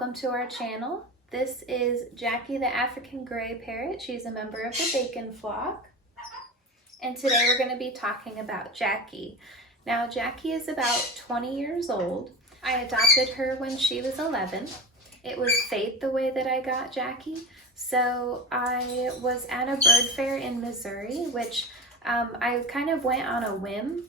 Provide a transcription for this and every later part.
welcome to our channel. This is Jackie the African Gray Parrot. She's a member of the bacon flock. And today we're going to be talking about Jackie. Now Jackie is about 20 years old. I adopted her when she was 11. It was fate the way that I got Jackie. So I was at a bird fair in Missouri, which I kind of went on a whim.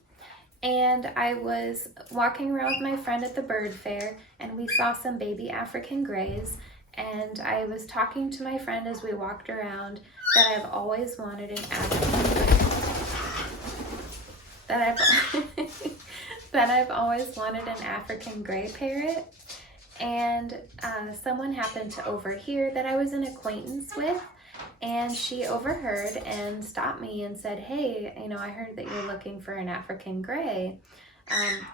And I was walking around with my friend at the bird fair and we saw some baby African grays, and I was talking to my friend as we walked around that I've always wanted an African gray, that I've always wanted an African gray parrot. And someone happened to overhear that I was an acquaintance with, and she overheard and stopped me and said, "Hey, I heard that you're looking for an African gray.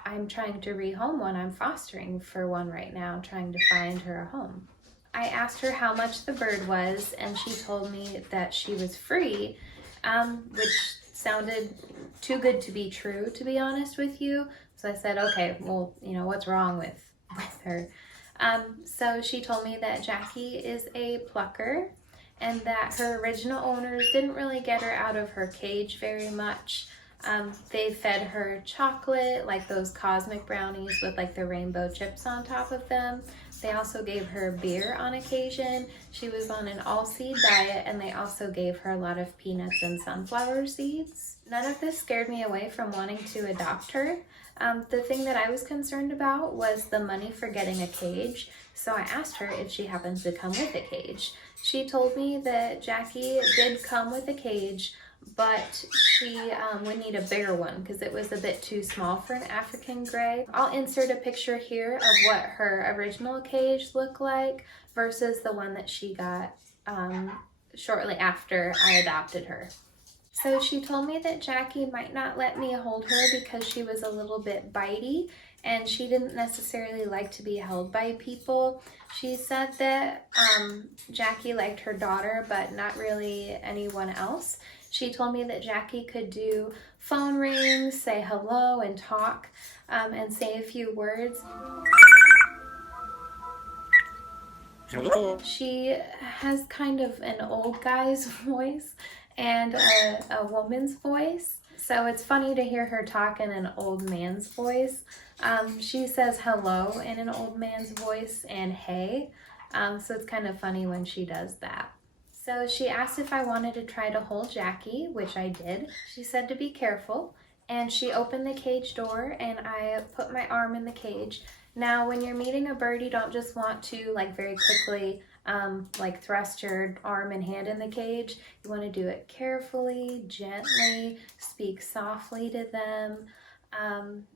I'm trying to rehome one. I'm fostering for one right now, trying to find her a home." I asked her how much the bird was, and she told me that she was free, which sounded too good to be true, to be honest with you. So I said, okay, well, what's wrong with her? So she told me that Jackie is a plucker, and that her original owners didn't really get her out of her cage very much. They fed her chocolate, like those cosmic brownies with like the rainbow chips on top of them. They also gave her beer on occasion. She was on an all-seed diet, and they also gave her a lot of peanuts and sunflower seeds. None of this scared me away from wanting to adopt her. The thing that I was concerned about was the money for getting a cage. So I asked her if she happens to come with a cage. She told me that Jackie did come with a cage, but she would need a bigger one because it was a bit too small for an African gray. I'll insert a picture here of what her original cage looked like versus the one that she got shortly after I adopted her. So she told me that Jackie might not let me hold her because she was a little bit bitey and she didn't necessarily like to be held by people. She said that Jackie liked her daughter, but not really anyone else. She told me that Jackie could do phone rings, say hello, and talk, and say a few words. She has kind of an old guy's voice and a woman's voice. So it's funny to hear her talk in an old man's voice. She says hello in an old man's voice and hey. So it's kind of funny when she does that. So she asked if I wanted to try to hold Jackie, which I did. She said to be careful, and she opened the cage door and I put my arm in the cage. Now, when you're meeting a bird, you don't just want to very quickly thrust your arm and hand in the cage. You want to do it carefully, gently, speak softly to them.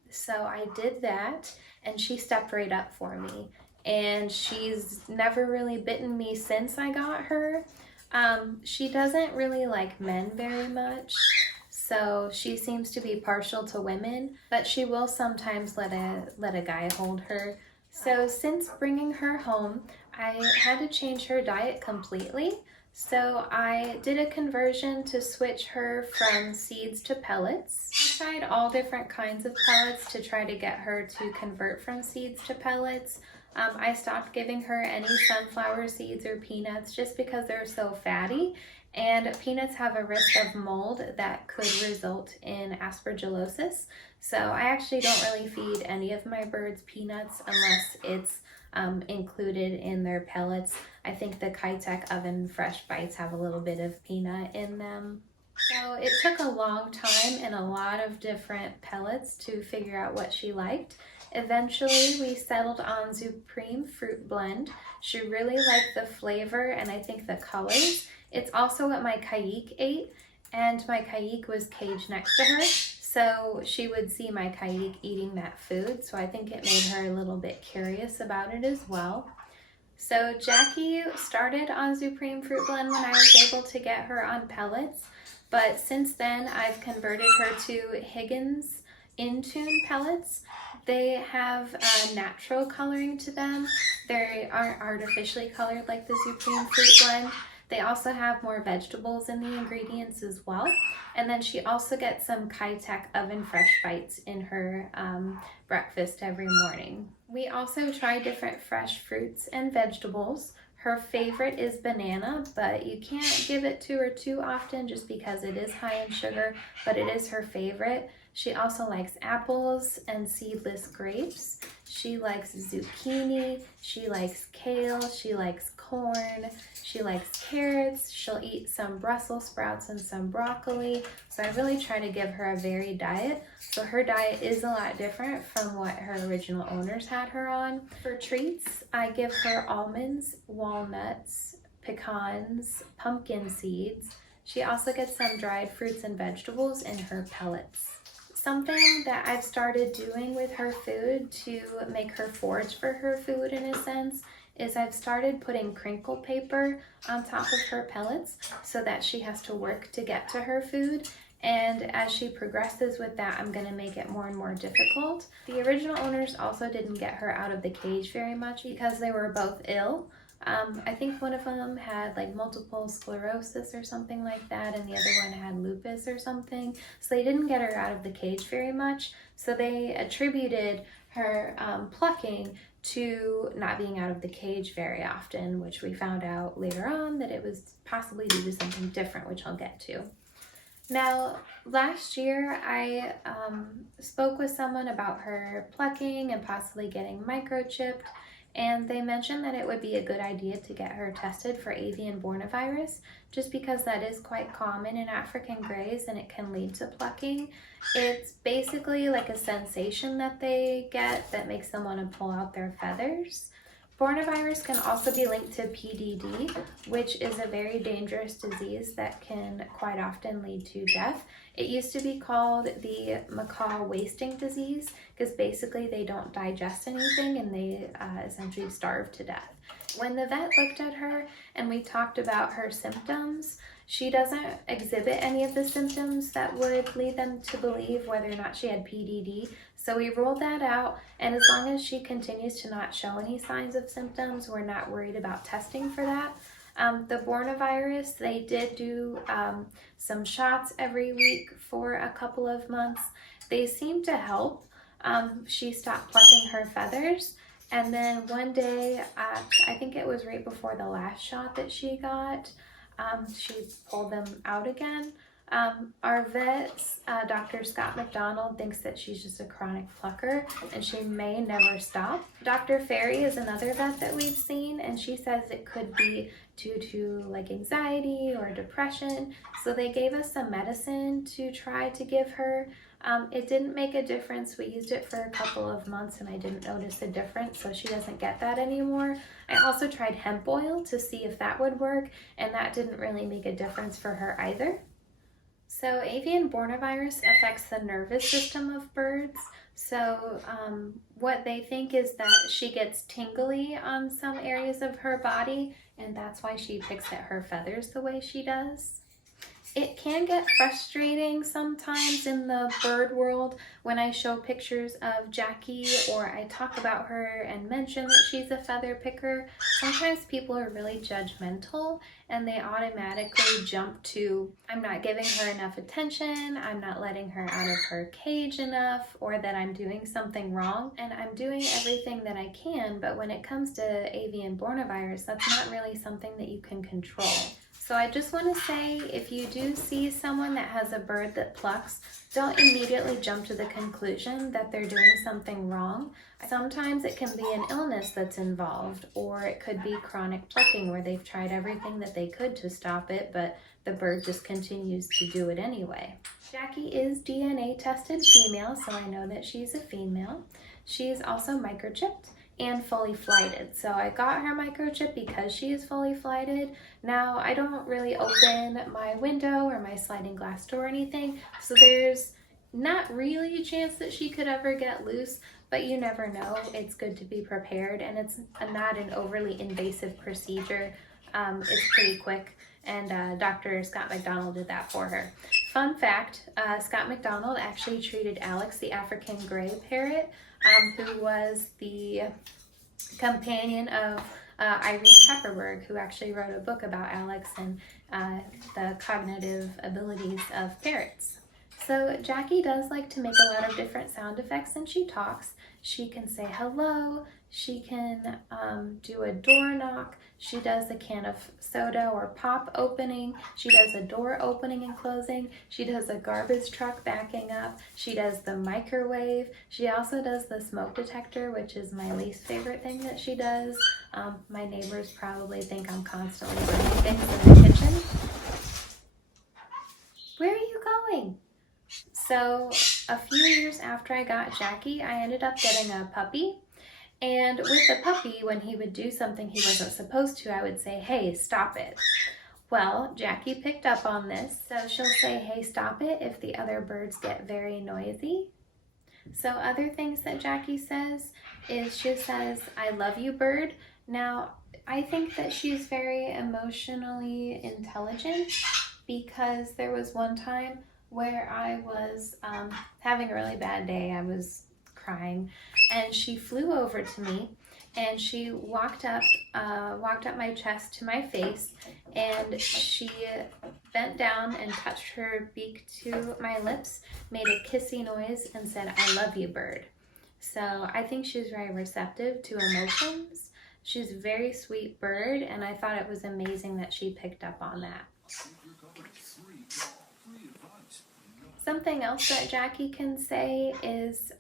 So I did that, and she stepped right up for me. And she's never really bitten me since I got her. She doesn't really like men very much, so she seems to be partial to women, but she will sometimes let a guy hold her. So since bringing her home, I had to change her diet completely. So I did a conversion to switch her from seeds to pellets. I tried all different kinds of pellets to try to get her to convert from seeds to pellets. I stopped giving her any sunflower seeds or peanuts just because they're so fatty, and peanuts have a risk of mold that could result in aspergillosis. So I actually don't really feed any of my birds peanuts unless it's included in their pellets. I think the Kitech Oven Fresh Bites have a little bit of peanut in them. So it took a long time and a lot of different pellets to figure out what she liked. Eventually, we settled on Supreme Fruit Blend. She really liked the flavor and I think the colors. It's also what my Kayik ate, and my Kayik was caged next to her, so she would see my Kayik eating that food, so I think it made her a little bit curious about it as well. So Jackie started on Supreme Fruit Blend when I was able to get her on pellets, but since then I've converted her to Higgins Intune pellets. They have natural coloring to them. They aren't artificially colored like the Supreme Fruit Blend. They also have more vegetables in the ingredients as well. And then she also gets some Kai-Tak oven fresh bites in her breakfast every morning. We also try different fresh fruits and vegetables. Her favorite is banana, but you can't give it to her too often just because it is high in sugar, but it is her favorite. She also likes apples and seedless grapes. She likes zucchini, she likes kale, she likes corn, she likes carrots. She'll eat some Brussels sprouts and some broccoli. So I really try to give her a varied diet. So her diet is a lot different from what her original owners had her on. For treats, I give her almonds, walnuts, pecans, pumpkin seeds. She also gets some dried fruits and vegetables in her pellets. Something that I've started doing with her food to make her forage for her food in a sense is I've started putting crinkle paper on top of her pellets so that she has to work to get to her food. And as she progresses with that, I'm going to make it more and more difficult. The original owners also didn't get her out of the cage very much because they were both ill. I think one of them had like multiple sclerosis or something like that, and the other one had lupus or something. So they didn't get her out of the cage very much. So they attributed her plucking to not being out of the cage very often, which we found out later on that it was possibly due to something different, which I'll get to. Now, last year I spoke with someone about her plucking and possibly getting microchipped, and they mentioned that it would be a good idea to get her tested for avian bornavirus, just because that is quite common in African greys and it can lead to plucking. It's basically like a sensation that they get that makes them want to pull out their feathers. Bornavirus can also be linked to PDD, which is a very dangerous disease that can quite often lead to death. It used to be called the macaw wasting disease because basically they don't digest anything and they essentially starve to death. When the vet looked at her and we talked about her symptoms, she doesn't exhibit any of the symptoms that would lead them to believe whether or not she had PDD. So we ruled that out, and as long as she continues to not show any signs of symptoms, we're not worried about testing for that. The bornavirus, they did do some shots every week for a couple of months. They seemed to help. She stopped plucking her feathers, and then one day, I think it was right before the last shot that she got, she pulled them out again. Our vet, Dr. Scott McDonald, thinks that she's just a chronic plucker and she may never stop. Dr. Ferry is another vet that we've seen, and she says it could be due to like anxiety or depression. So they gave us some medicine to try to give her. It didn't make a difference. We used it for a couple of months and I didn't notice a difference, so she doesn't get that anymore. I also tried hemp oil to see if that would work, and that didn't really make a difference for her either. So avian bornavirus affects the nervous system of birds. So what they think is that she gets tingly on some areas of her body, and that's why she picks at her feathers the way she does. It can get frustrating sometimes in the bird world when I show pictures of Jackie or I talk about her and mention that she's a feather picker. Sometimes people are really judgmental and they automatically jump to, I'm not giving her enough attention, I'm not letting her out of her cage enough, or that I'm doing something wrong. And I'm doing everything that I can, but when it comes to avian bornavirus, that's not really something that you can control. So I just want to say, if you do see someone that has a bird that plucks, don't immediately jump to the conclusion that they're doing something wrong. Sometimes it can be an illness that's involved, or it could be chronic plucking where they've tried everything that they could to stop it, but the bird just continues to do it anyway. Jackie is DNA tested female, so I know that she's a female. She's also microchipped and fully flighted. So I got her microchip because she is fully flighted. Now I don't really open my window or my sliding glass door or anything, so there's not really a chance that she could ever get loose, but you never know. It's good to be prepared, and it's not an overly invasive procedure. It's pretty quick, and Dr. Scott McDonald did that for her. Fun fact, Scott McDonald actually treated Alex, the African gray parrot, who was the companion of Irene Pepperberg, who actually wrote a book about Alex and the cognitive abilities of parrots. So Jackie does like to make a lot of different sound effects when she talks. She can say hello, she can do a door knock, she does a can of soda or pop opening, she does a door opening and closing, she does a garbage truck backing up, she does the microwave, she also does the smoke detector, which is my least favorite thing that she does. My neighbors probably think I'm constantly burning things in the kitchen. Where are you going? So a few years after I got Jackie, I ended up getting a puppy. And with the puppy, when he would do something he wasn't supposed to, I would say, hey, stop it. Well, Jackie picked up on this, so she'll say, hey, stop it if the other birds get very noisy. So other things that Jackie says is she says, I love you, bird. Now, I think that she's very emotionally intelligent because there was one time where I was having a really bad day. I was crying, and she flew over to me, and she walked up my chest to my face, and she bent down and touched her beak to my lips, made a kissy noise, and said, I love you, bird. So I think she's very receptive to emotions. She's a very sweet bird, and I thought it was amazing that she picked up on that. Something else that Jackie can say is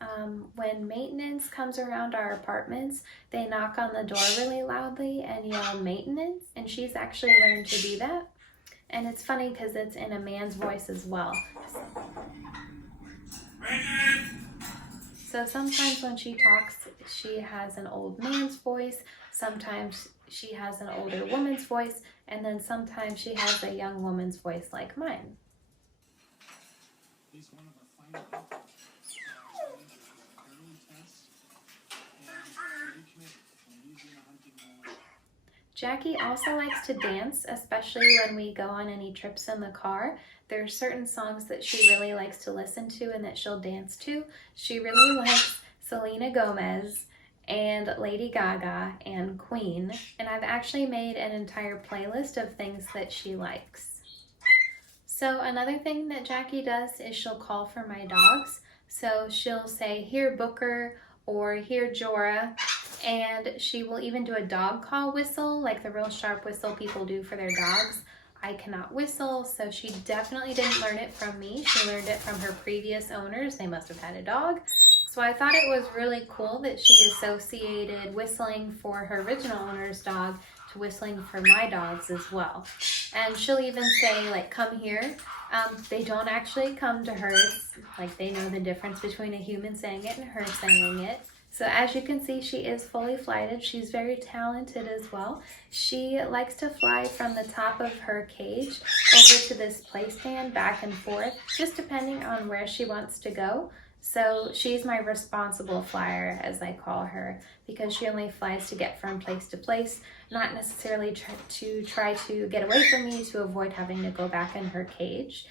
when maintenance comes around our apartments, they knock on the door really loudly and yell maintenance, and she's actually learned to do that. And it's funny because it's in a man's voice as well. So sometimes when she talks, she has an old man's voice, sometimes she has an older woman's voice, and then sometimes she has a young woman's voice like mine. Jackie also likes to dance, especially when we go on any trips in the car. There are certain songs that she really likes to listen to and that she'll dance to. She really likes Selena Gomez and Lady Gaga and Queen, and I've actually made an entire playlist of things that she likes. So another thing that Jackie does is she'll call for my dogs. So she'll say, here Booker, or here Jorah, and she will even do a dog call whistle, like the real sharp whistle people do for their dogs. I cannot whistle, so she definitely didn't learn it from me. She learned it from her previous owners. They must have had a dog. So I thought it was really cool that she associated whistling for her original owner's dog to whistling for my dogs as well. And she'll even say, like, come here. They don't actually come to her. It's like they know the difference between a human saying it and her saying it. So as you can see, she is fully flighted. She's very talented as well. She likes to fly from the top of her cage over to this play stand back and forth, just depending on where she wants to go. So she's my responsible flyer, as I call her, because she only flies to get from place to place, not necessarily try to get away from me to avoid having to go back in her cage.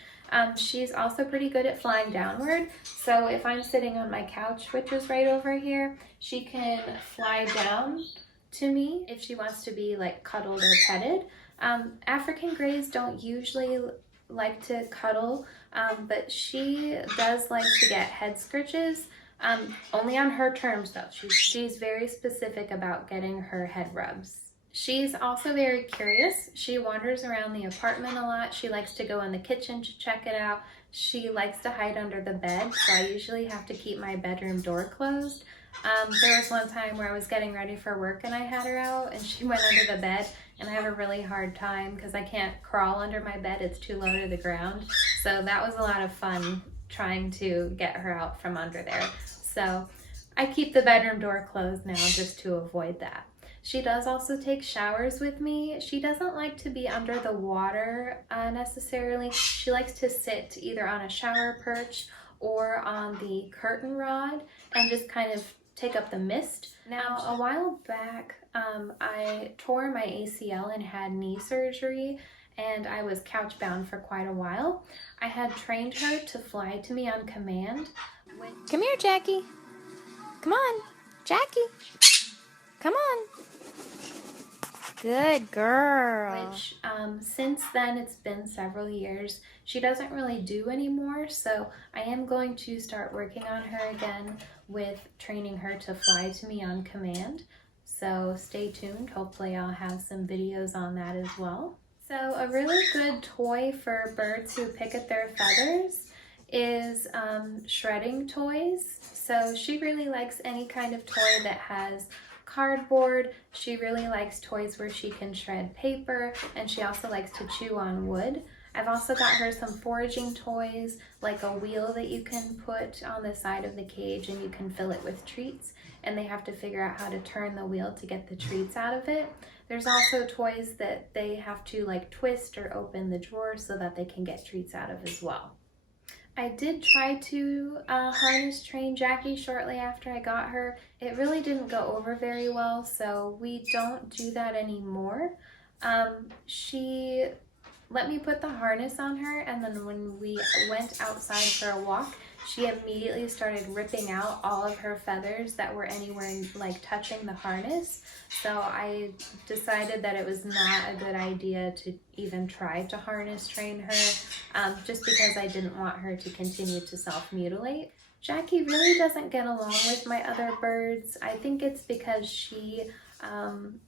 She's also pretty good at flying downward. So if I'm sitting on my couch, which is right over here, she can fly down to me if she wants to be like cuddled or petted. African greys don't usually like to cuddle, but she does like to get head scritches, only on her terms though. She's very specific about getting her head rubs. She's also very curious. She wanders around the apartment a lot. She likes to go in the kitchen to check it out. She likes to hide under the bed, so I usually have to keep my bedroom door closed. There was one time where I was getting ready for work and I had her out and she went under the bed, and I have a really hard time because I can't crawl under my bed. It's too low to the ground. So that was a lot of fun trying to get her out from under there. So I keep the bedroom door closed now just to avoid that. She does also take showers with me. She doesn't like to be under the water necessarily. She likes to sit either on a shower perch or on the curtain rod and just kind of take up the mist. Now, a while back, I tore my ACL and had knee surgery, and I was couch bound for quite a while. I had trained her to fly to me on command. Come here, Jackie. Come on, Jackie. Come on. Good girl. Which since then, it's been several years, she doesn't really do anymore. So I am going to start working on her again with training her to fly to me on command. So stay tuned. Hopefully I'll have some videos on that as well. So a really good toy for birds who pick at their feathers is shredding toys. So she really likes any kind of toy that has cardboard. She really likes toys where she can shred paper, and she also likes to chew on wood. I've also got her some foraging toys, like a wheel that you can put on the side of the cage and you can fill it with treats, and they have to figure out how to turn the wheel to get the treats out of it. There's also toys that they have to like twist or open the drawer so that they can get treats out of as well. I did try to harness train Jackie shortly after I got her. It really didn't go over very well, so we don't do that anymore. She let me put the harness on her, and then when we went outside for a walk, she immediately started ripping out all of her feathers that were anywhere like touching the harness. So I decided that it was not a good idea to even try to harness train her, just because I didn't want her to continue to self-mutilate. Jackie really doesn't get along with my other birds. I think it's because she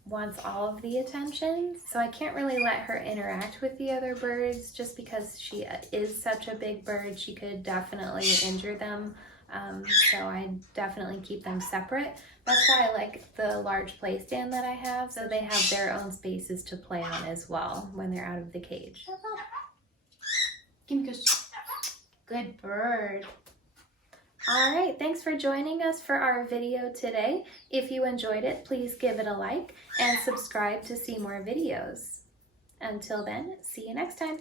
wants all of the attention. So I can't really let her interact with the other birds just because she is such a big bird. She could definitely injure them. So I definitely keep them separate. That's why I like the large play stand that I have, so they have their own spaces to play on as well when they're out of the cage. Give me a kiss. Good bird. All right, thanks for joining us for our video today. If you enjoyed it, please give it a like and subscribe to see more videos. Until then, see you next time.